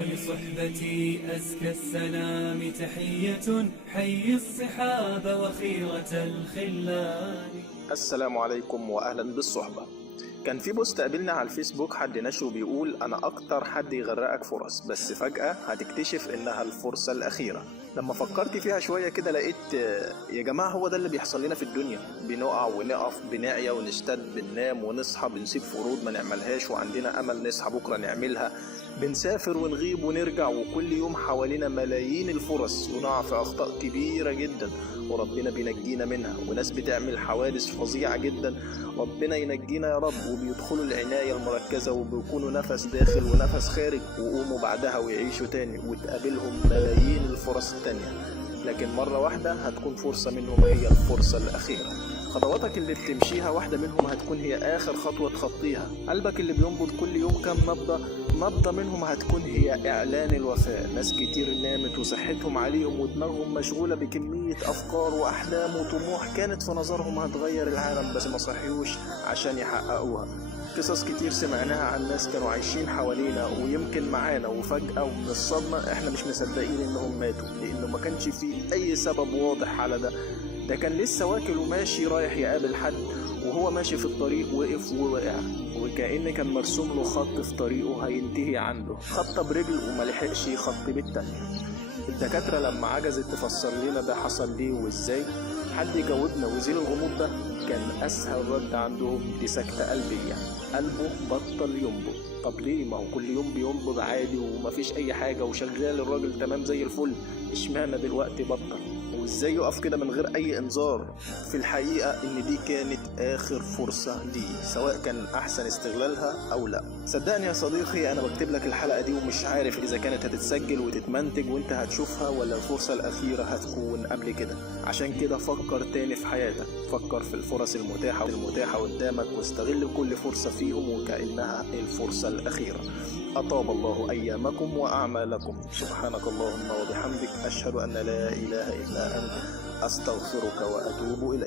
لصحبتي أزكى السلام تحية، حي الصحاب وخيرة الخلان. السلام عليكم واهلا بالصحبة. كان في بوست قابلنا على الفيسبوك حد نشره بيقول انا اكتر حد يغرقك فرص، بس فجأة هتكتشف انها الفرصة الاخيرة. لما فكرت فيها شوية كده لقيت يا جماعة هو ده اللي بيحصل لنا في الدنيا. بنقع ونقف، بنعيا ونشتد، بننام ونصحى، بنسيب فروض ما نعملهاش وعندنا امل نصحى بكرة نعملها، بنسافر ونغيب ونرجع، وكل يوم حوالينا ملايين الفرص ونقع في اخطاء كبيرة جدا وربنا بينجينا منها، وناس بتعمل حوادث فظيعة جدا ربنا ينجينا يا رب، وبيدخلوا العناية المركزة وبيكونوا نفس داخل ونفس خارج، وقوموا بعدها ويعيشوا تاني وتقابلهم ملايين الفرص التانية، لكن مرة واحدة هتكون فرصة منهم هي الفرصة الأخيرة. خطواتك اللي بتمشيها واحدة منهم هتكون هي آخر خطوة تخطيها. قلبك اللي بينبض كل يوم كام نبضة منهم هتكون هي إعلان الوفاة. ناس كتير نامت وصحتهم عليهم ودماغهم مشغولة بكمية أفكار وأحلام وطموح كانت في نظرهم هتغير العالم، بس ما صحيوش عشان يحققوها. قصص كتير سمعناها عن ناس كانوا عايشين حوالينا ويمكن معانا، وفجأة ومن الصدمة احنا مش مصدقين انهم ماتوا، لانه ما كانش فيه اي سبب واضح على ده كان لسه واكل وماشي رايح يقابل حد، وهو ماشي في الطريق وقف ووقع، وكأن كان مرسوم له خط في طريقه هينتهي عنده، خط برجل وملحقش يخط بالتانية. الدكاترة لما عجزت تفسر لنا ده حصل ليه وازاي، حد يجاوبنا ويزيل الغموض ده؟ كان اسهل رد عندهم دي سكتة قلبية، قلبه بطل ينبض. طب ليه؟ ما هو كل يوم بينبض عادي ومفيش اي حاجة وشغال الراجل تمام زي الفل، اشمعنى دلوقتي بطل؟ وازاي يقف كده من غير اي انذار؟ في الحقيقة ان دي كانت اخر فرصة ليه، سواء كان احسن استغلالها او لا. صدقني يا صديقي انا بكتب لك الحلقة دي ومش عارف اذا كانت هتتسجل وتتمنتج وانت هتشوفها، ولا الفرصة الاخيرة هتكون قبل كده. عشان كده فكر تاني في حياتك، فكر في الفرص المتاحة قدامك، واستغل كل فرصة فيهم وكأنها الفرصة الاخيرة. أطاب الله أيامكم وأعمالكم. سبحانك اللهم وبحمدك، أشهد أن لا إله إلا أنت، أستغفرك وأتوب إليك.